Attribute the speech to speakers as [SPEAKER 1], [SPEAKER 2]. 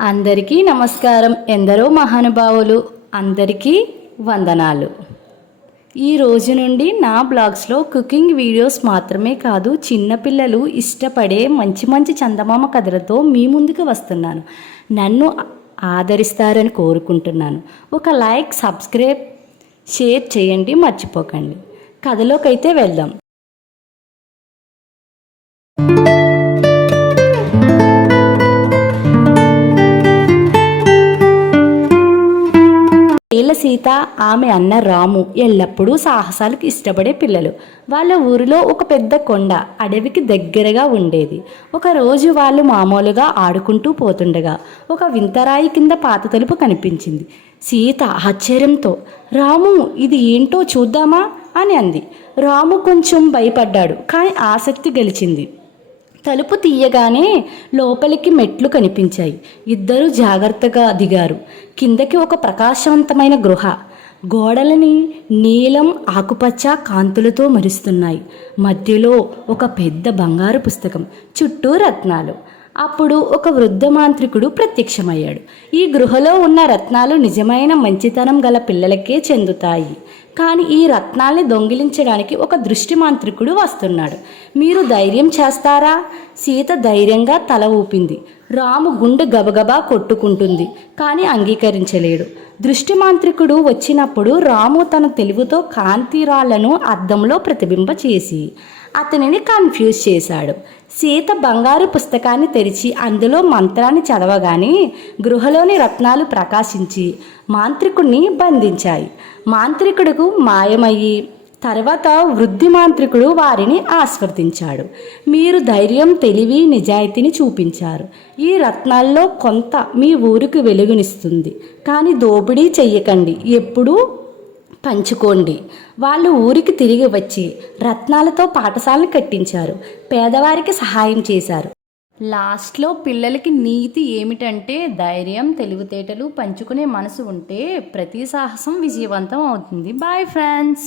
[SPEAKER 1] అందరికీ నమస్కారం. ఎందరో మహానుభావులు అందరికీ వందనాలు. ఈ రోజు నుండి నా బ్లాగ్స్లో కుకింగ్ వీడియోస్ మాత్రమే కాదు చిన్నపిల్లలు ఇష్టపడే మంచి మంచి చందమామ కథలతో మీ ముందుకు వస్తున్నాను. నన్ను ఆదరిస్తారని కోరుకుంటున్నాను. ఒక లైక్ సబ్స్క్రైబ్ షేర్ చేయండి మర్చిపోకండి. కథలోకైతే వెళ్దాం. ఏల సీత ఆమె అన్న రాము ఎల్లప్పుడూ సాహసాలకు ఇష్టపడే పిల్లలు. వాళ్ళ ఊరిలో ఒక పెద్ద కొండ అడవికి దగ్గరగా ఉండేది. ఒక రోజు వాళ్ళు మామూలుగా ఆడుకుంటూ పోతుండగా ఒక వింతరాయి కింద పాత తలుపు కనిపించింది. సీత ఆశ్చర్యంతో రాము ఇది ఏంటో చూద్దామా? అని అంది. రాము కొంచెం భయపడ్డాడు కానీ ఆసక్తి గెలిచింది. తలుపు తీయగానే లోపలికి మెట్లు కనిపించాయి. ఇద్దరు జాగ్రత్తగా దిగారు. కిందకి ఒక ప్రకాశవంతమైన గృహ. గోడలని నీలం ఆకుపచ్చ కాంతులతో మరుస్తున్నాయి. మధ్యలో ఒక పెద్ద బంగారు పుస్తకం చుట్టూ రత్నాలు. అప్పుడు ఒక వృద్ధ మాంత్రికుడు ప్రత్యక్షమయ్యాడు. ఈ గృహలో ఉన్న రత్నాలు నిజమైన మంచితనం గల పిల్లలకే చెందుతాయి. కానీ ఈ రత్నాల్ని దొంగిలించడానికి ఒక దృష్టి మాంత్రికుడు వస్తున్నాడు. మీరు ధైర్యం చేస్తారా? సీత ధైర్యంగా తల ఊపింది. రాము గుండె గబగబా కొట్టుకుంటుంది కానీ అంగీకరించలేడు. దృష్టి మాంత్రికుడు వచ్చినప్పుడు రాము తన తెలివితో కాంతిరాళ్ళను అద్దంలో ప్రతిబింబ చేసి అతనిని కన్ఫ్యూజ్ చేశాడు. సీత బంగారు పుస్తకాన్ని తెరిచి అందులో మంత్రాన్ని చదవగానే గృహలోని రత్నాలు ప్రకాశించి మాంత్రికుడిని బంధించాయి. మాంత్రికుడుకు మాయమయ్యి తర్వాత వృద్ధి మాంత్రికుడు వారిని ఆస్వర్దించాడు మీరు ధైర్యం తెలివి నిజాయితీని చూపించారు. ఈ రత్నాల్లో కొంత మీ ఊరికి వెలుగునిస్తుంది. కానీ దోపిడీ చెయ్యకండి. ఎప్పుడూ పంచుకోండి. వాళ్ళు ఊరికి తిరిగి వచ్చి రత్నాలతో పాఠశాలను కట్టించారు. పేదవారికి సహాయం చేశారు. లాస్ట్లో పిల్లలకి నీతి ఏమిటంటే ధైర్యం తెలివితేటలు పంచుకునే మనసు ఉంటే ప్రతి సాహసం విజయవంతం అవుతుంది. Bye friends